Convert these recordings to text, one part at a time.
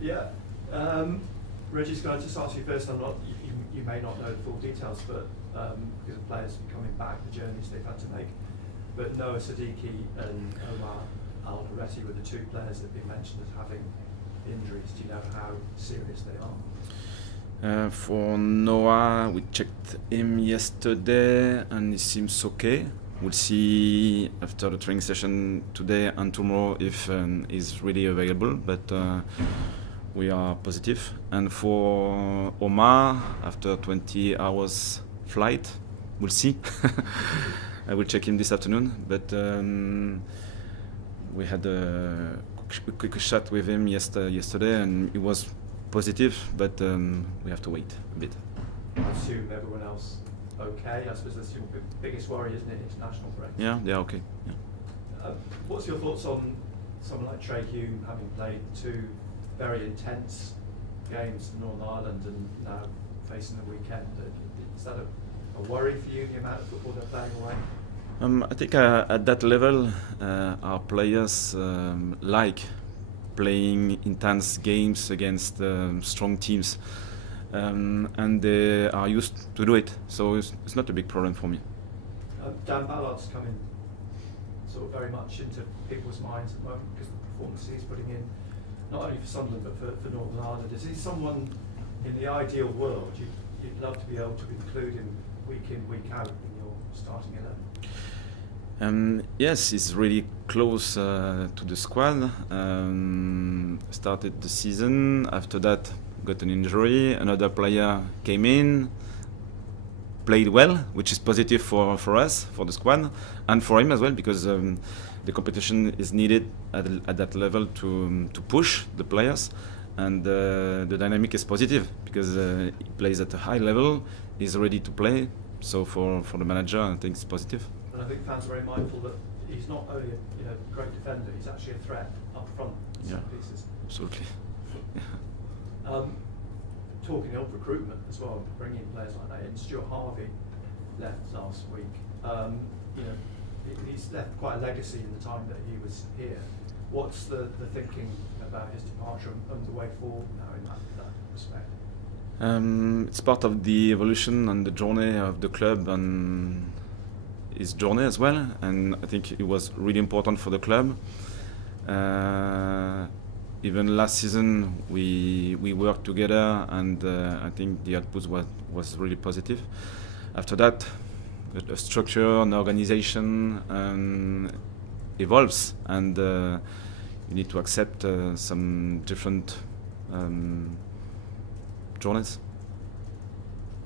Yeah. Régis, can I just ask you first, you may not know the full details, but because of players coming back, the journeys they've had to make, but Noah Siddiqui and Omar Al-Hareti were the two players that have been mentioned as having injuries. Do you know how serious they are? For Noah, we checked him yesterday and he seems okay. We'll see after the training session today and tomorrow if he's really available, but we are positive. And for Omar, after 20 hours flight, we'll see. I will check him this afternoon, but we had a quick chat with him yesterday and it was positive, but we have to wait a bit. I assume everyone else okay. I suppose that's your biggest worry, isn't it? International break. Yeah, they're okay. Yeah. What's your thoughts on someone like Trey Hume having played two very intense games in Northern Ireland and now facing the weekend? Is that a worry for you, the amount of football they're playing away? I think at that level, our players like playing intense games against strong teams, and they are used to do it. So it's not a big problem for me. Dan Ballard's coming sort of very much into people's minds at the moment because of the performance he's putting in, not only for Sunderland but for Northern Ireland. Is he someone in the ideal world you'd love to be able to include him week in, week out in your starting 11? Yes, he's really close to the squad. Started the season, after that got an injury, another player came in, played well, which is positive for us, for the squad, and for him as well, because the competition is needed at that level to push the players, and the dynamic is positive, because he plays at a high level, he's ready to play, so for the manager I think it's positive. And I think fans are very mindful that he's not only a great defender, he's actually a threat up front in some pieces. Absolutely. Talking of recruitment as well, bringing players like that in. Stuart Harvey left last week. He's left quite a legacy in the time that he was here. What's the thinking about his departure and the way forward now in that respect? It's part of the evolution and the journey of the club and his journey as well, and I think it was really important for the club. Even last season we worked together, and I think the output was really positive. After that, the structure and organization evolves, and you need to accept some different journeys.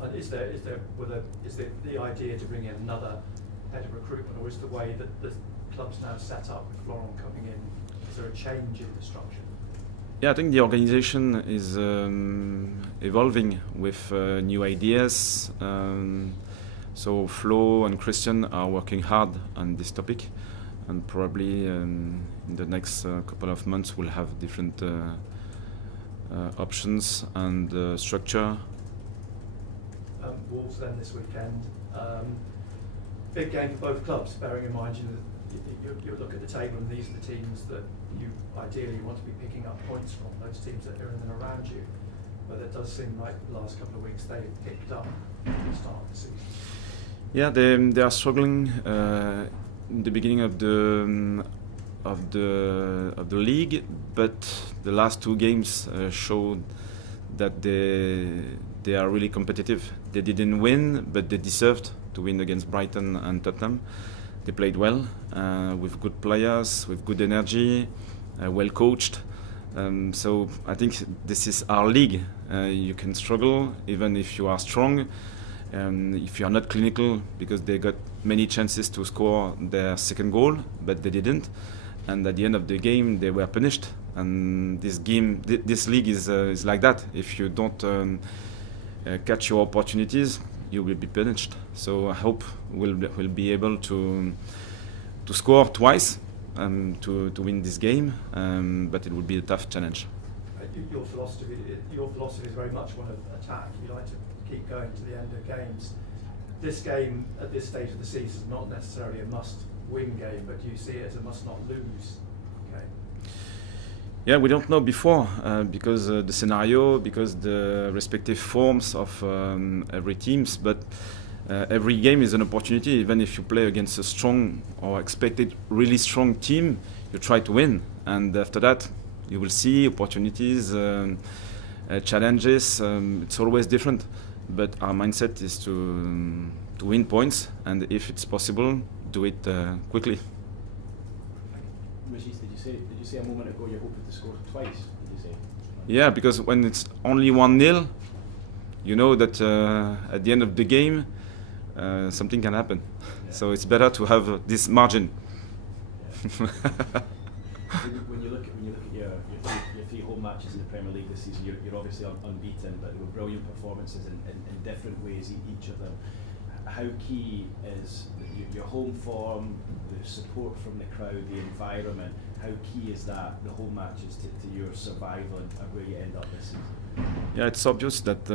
And is the idea to bring in another head of recruitment, or is the way that the club's now set up with Florent coming in, is there a change in the structure? Yeah, I think the organization is evolving with new ideas. So Flo and Christian are working hard on this topic, and probably in the next couple of months we'll have different options and structure. Wolves then this weekend. Big game for both clubs, bearing in mind you look at the table and these are the teams that you ideally want to be picking up points from, those teams that are in and around you. But it does seem like the last couple of weeks they've picked up at the start of the season. Yeah, they are struggling in the beginning of the league, but the last two games showed that they are really competitive. They didn't win, but they deserved to win against Brighton and Tottenham. They played well, with good players, with good energy, well coached. So I think this is our league. You can struggle even if you are strong, if you are not clinical, because they got many chances to score their second goal, but they didn't. And at the end of the game, they were punished. And this league is like that. If you don't catch your opportunities, you will be punished. So I hope we'll be able to score twice to win this game, but it will be a tough challenge. Your philosophy is very much one of attack. You like to keep going to the end of games. This game at this stage of the season is not necessarily a must-win game, but do you see it as a must-not-lose game? Yeah, we don't know before because the scenario, because the respective forms of every teams, but every game is an opportunity. Even if you play against a strong or expected really strong team, you try to win, and after that you will see opportunities, challenges. It's always different, but our mindset is to win points, and if it's possible, do it quickly. Régis, did you say a moment ago you're hoping to score twice? Did you say? Yeah, because when it's only 1-0, you know that at the end of the game something can happen. Yeah. So it's better to have this margin. Yeah. when you look at your three home matches in the Premier League this season, you're obviously unbeaten, but there were brilliant performances in different ways each of them. How key is your home form, the support from the crowd, the environment? How key is that, the home matches, to your survival and where you end up this season? Yeah, it's obvious that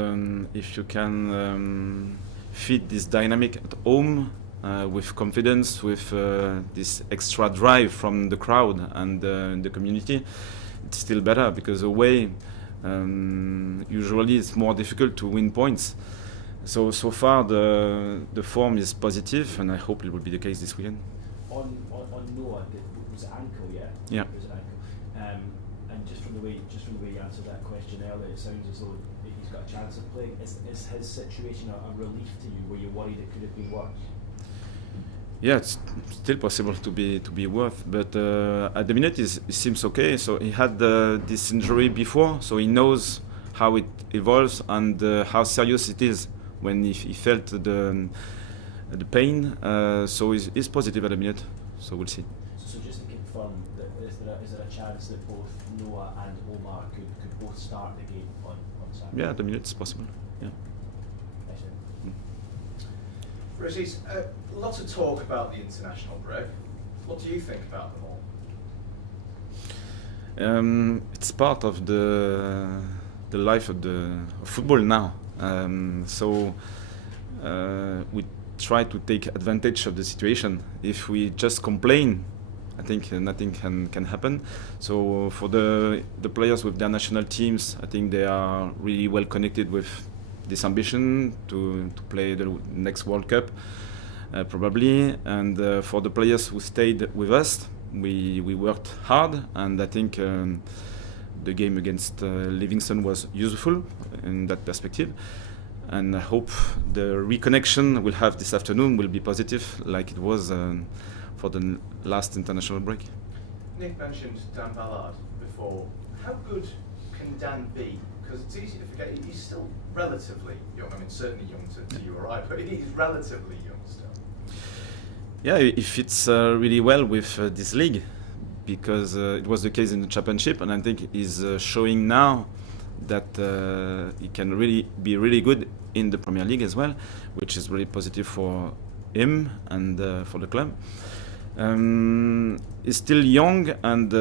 if you can feed this dynamic at home with confidence, with this extra drive from the crowd and the community, it's still better, because away usually it's more difficult to win points. So far the form is positive, and I hope it will be the case this weekend. On Noah, was it ankle? Yeah. It was an ankle. And just from the way you answered that question earlier, it sounds as though he's got a chance of playing. Is his situation a relief to you? Were you worried it could have been worse? Yeah, it's still possible to be worse, but at the minute it seems okay. So he had this injury before, so he knows how it evolves and how serious it is when he felt the pain. So he's positive at the minute. So we'll see. So just to confirm, is there a chance that both Noah and Omar could both start the game on Saturday? Yeah, at the minute it's possible. Yeah. Régis, lots of talk about the international break. What do you think about them all? It's part of the life of football now. So we try to take advantage of the situation. If we just complain, I think nothing can happen. So for the players with their national teams, I think they are really well connected with this ambition to play the next World Cup, probably. And for the players who stayed with us, we worked hard, and I think the game against Livingston was useful in that perspective. And I hope the reconnection we'll have this afternoon will be positive, like it was for the last international break. Nick mentioned Dan Ballard before. How good can Dan be? Because it's easy to forget, he's still relatively young. I mean, certainly young to you or I, but he's relatively young still. Yeah, he fits really well with this league, because it was the case in the championship, and I think he's showing now that he can really be really good in the Premier League as well, which is really positive for him and for the club. He's still young, and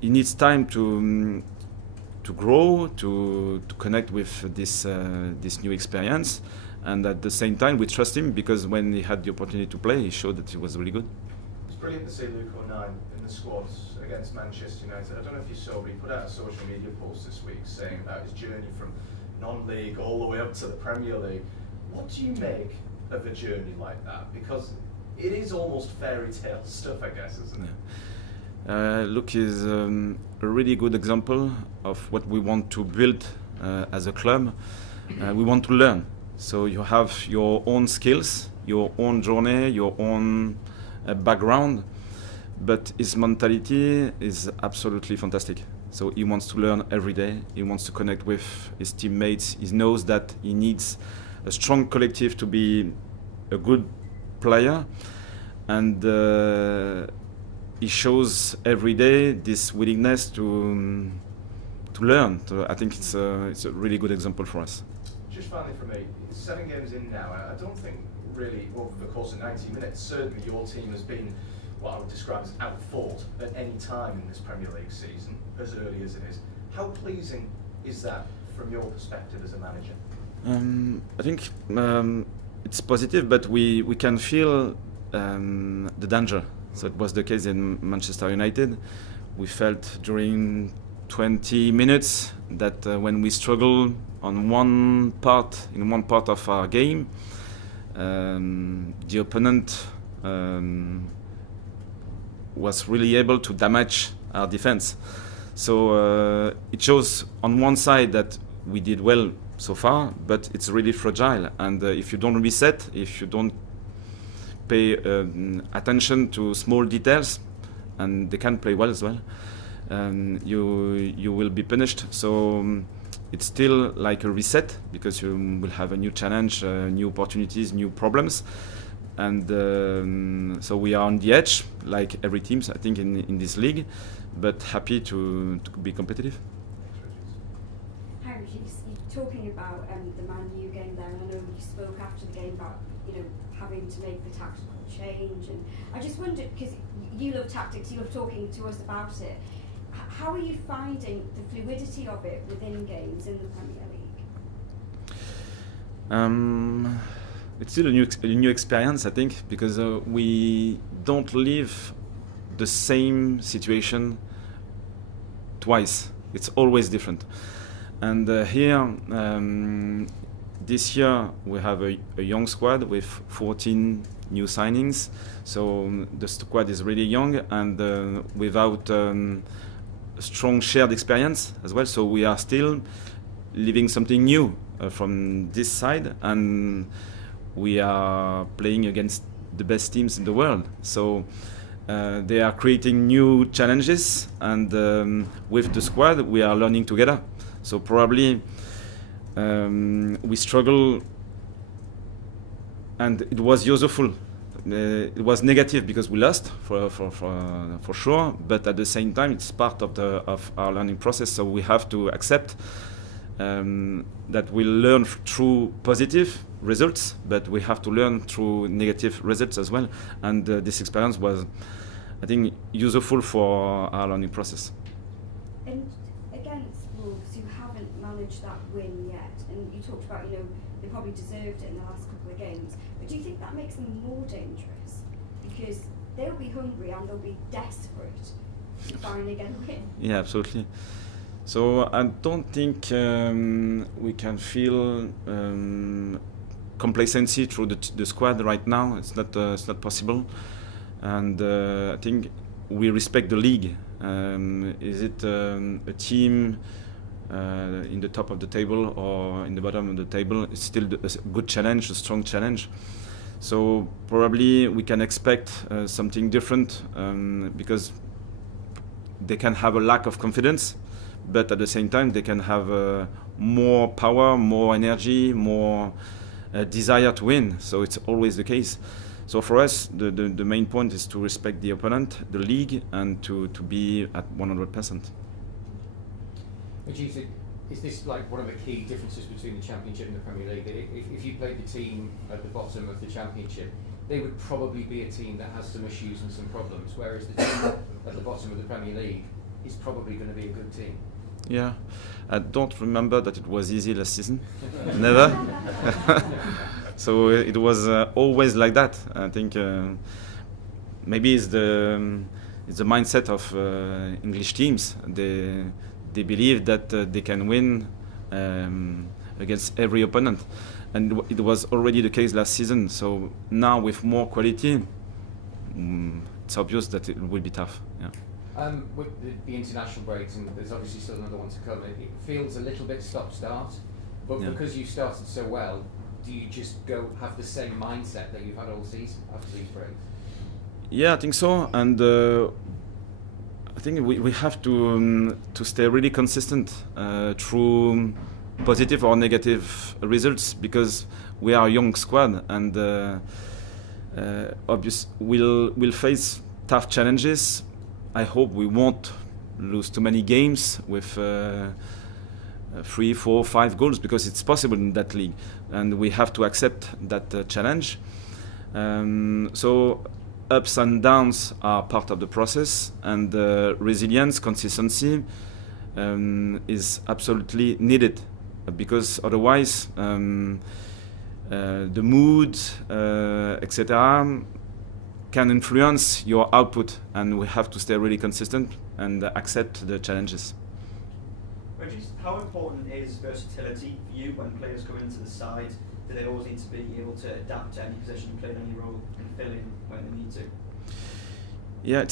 he needs time to grow, to connect with this new experience, and at the same time we trust him, because when he had the opportunity to play, he showed that he was really good. It's brilliant to see Luke O'Nien in the squad against Manchester United. I don't know if you saw, but he put out a social media post this week saying about his journey from non-league all the way up to the Premier League. What do you make of a journey like that? Because it is almost fairy tale stuff, I guess, isn't it? Luke is a really good example of what we want to build as a club. We want to learn. So you have your own skills, your own journey, your own background, but his mentality is absolutely fantastic. So he wants to learn every day. He wants to connect with his teammates. He knows that he needs a strong collective to be a good player, and he shows every day this willingness to learn. So I think it's a really good example for us. Just finally from me, 7 games in now, I don't think really over the course of 90 minutes, certainly your team has been what I would describe as out-fought at any time in this Premier League season, as early as it is. How pleasing is that from your perspective as a manager? I think it's positive, but we can feel the danger. So it was the case in Manchester United, we felt during 20 minutes that when we struggle on in one part of our game, the opponent was really able to damage our defense. So it shows on one side that we did well so far, but it's really fragile. And if you don't reset, if you don't pay attention to small details, and they can play well as well, you will be punished. So it's still like a reset, because you will have a new challenge, new opportunities, new problems. And so we are on the edge, like every team, I think, in this league, but happy to be competitive. Hi, Régis. You're talking about the Man U game there, and I know you spoke after the game about having to make the tactical change, and I just wondered, because you love tactics, you love talking to us about it. How are you finding the fluidity of it within games in the Premier League? It's still a new experience, I think, because we don't live the same situation twice. It's always different. And here, this year, we have a young squad with 14 new signings. So the squad is really young, and without strong shared experience as well. So we are still living something new from this side, and we are playing against the best teams in the world. So they are creating new challenges, and with the squad we are learning together. So probably we struggle, and it was useful. It was negative because we lost for sure, but at the same time it's part of our learning process. So we have to accept that we'll learn through positive results, but we have to learn through negative results as well. And this experience was, I think, useful for our learning process. And against Wolves, you haven't managed that win yet, and you talked about, they probably deserved it in the last couple of games. But do you think that makes them more dangerous? Because they'll be hungry and they'll be desperate to finally get a win. Yeah, absolutely. So I don't think we can feel complacency through the squad right now. It's not possible, and I think we respect the league. Is it a team in the top of the table or in the bottom of the table? It's still a good challenge, a strong challenge. So probably we can expect something different, because they can have a lack of confidence, but at the same time they can have more power, more energy, more desire to win. So it's always the case. So for us, the main point is to respect the opponent, the league, and to be at 100%. Régis, is this like one of the key differences between the Championship and the Premier League? If you played the team at the bottom of the Championship, they would probably be a team that has some issues and some problems, whereas the team at the bottom of the Premier League is probably going to be a good team. Yeah, I don't remember that it was easy last season. Never. So it was always like that. I think maybe it's the mindset of English teams. They believe that they can win against every opponent, and it was already the case last season. So now with more quality, it's obvious that it will be tough. Yeah. With the international breaks, and there's obviously still another one to come, it feels a little bit stop-start, but Yeah. because you started so well, do you just go have the same mindset that you've had all season after these breaks? Yeah, I think so, and I think we have to stay really consistent through positive or negative results, because we are a young squad, and we'll face tough challenges. I hope we won't lose too many games with 3, 4, 5 goals, because it's possible in that league, and we have to accept that challenge. So ups and downs are part of the process, and resilience, consistency is absolutely needed, because otherwise the mood, etc., can influence your output, and we have to stay really consistent and accept the challenges. Régis, how important is versatility for you when players come into the side? Do they always need to be able to adapt to any position, play any role, and fill in when they need to? Yeah,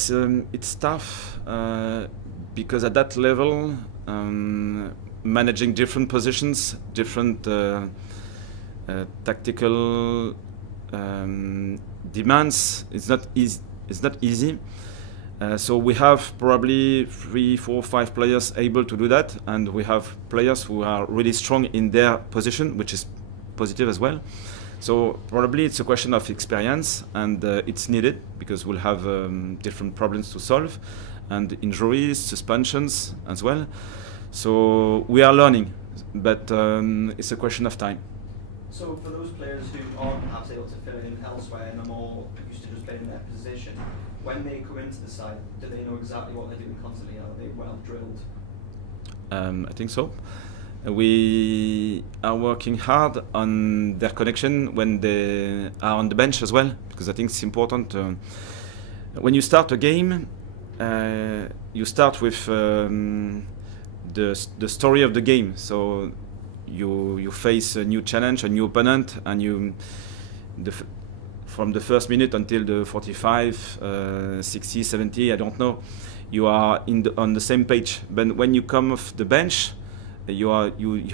it's tough because at that level, managing different positions, different tactical demands, it's not easy. So we have probably 3, 4, 5 players able to do that, and we have players who are really strong in their position, which is positive as well. So probably it's a question of experience, and it's needed because we'll have different problems to solve, and injuries, suspensions as well. So we are learning, but it's a question of time. So for those players who aren't perhaps able to fill in elsewhere and are more used to just playing in their position, when they come into the side, do they know exactly what they're doing constantly? Are they well drilled? I think so. We are working hard on their connection when they are on the bench as well, because I think it's important. When you start a game, you start with the story of the game. So you face a new challenge, a new opponent, and from the first minute until the 45, 60, 70, I don't know, you are on the same page. But when you come off the bench, you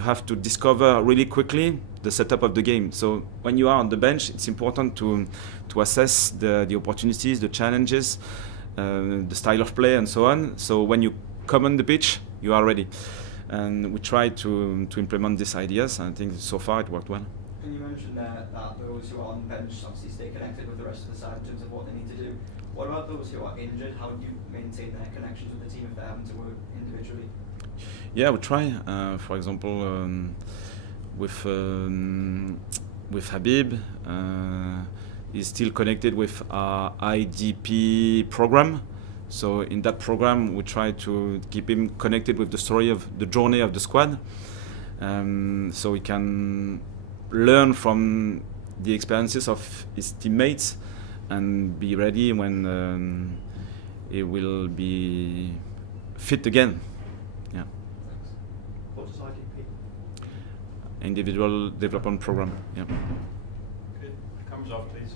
have to discover really quickly the setup of the game. So when you are on the bench, it's important to assess the opportunities, the challenges, the style of play, and so on. So when you come on the pitch, you are ready. And we try to implement these ideas, and I think so far it worked well. And you mentioned there that those who are on the bench obviously stay connected with the rest of the side in terms of what they need to do. What about those who are injured? How do you maintain their connections with the team if they're having to work individually? Yeah, we try. For example, with Habib, he's still connected with our IDP program. So in that program, we try to keep him connected with the story of the journey of the squad, so he can learn from the experiences of his teammates and be ready when he will be fit again. Yeah. What does IDP? Individual development program. Yeah. Good. Comes off, please.